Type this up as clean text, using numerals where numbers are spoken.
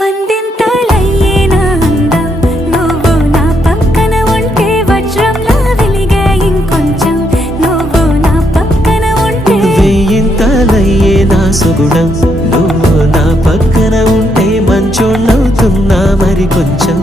వందింతలయ్యేనా అందం నువ్వు నా పక్కన ఉంటే వజ్రంలా వెలిగే ఇంకొంచెం నువ్వు నా పక్కన ఉంటే వెయ్యింతలయ్యేనా సుగుణం నువ్వు నా పక్కన ఉంటే మంచోళ్ళవుతున్నా మరి కొంచెం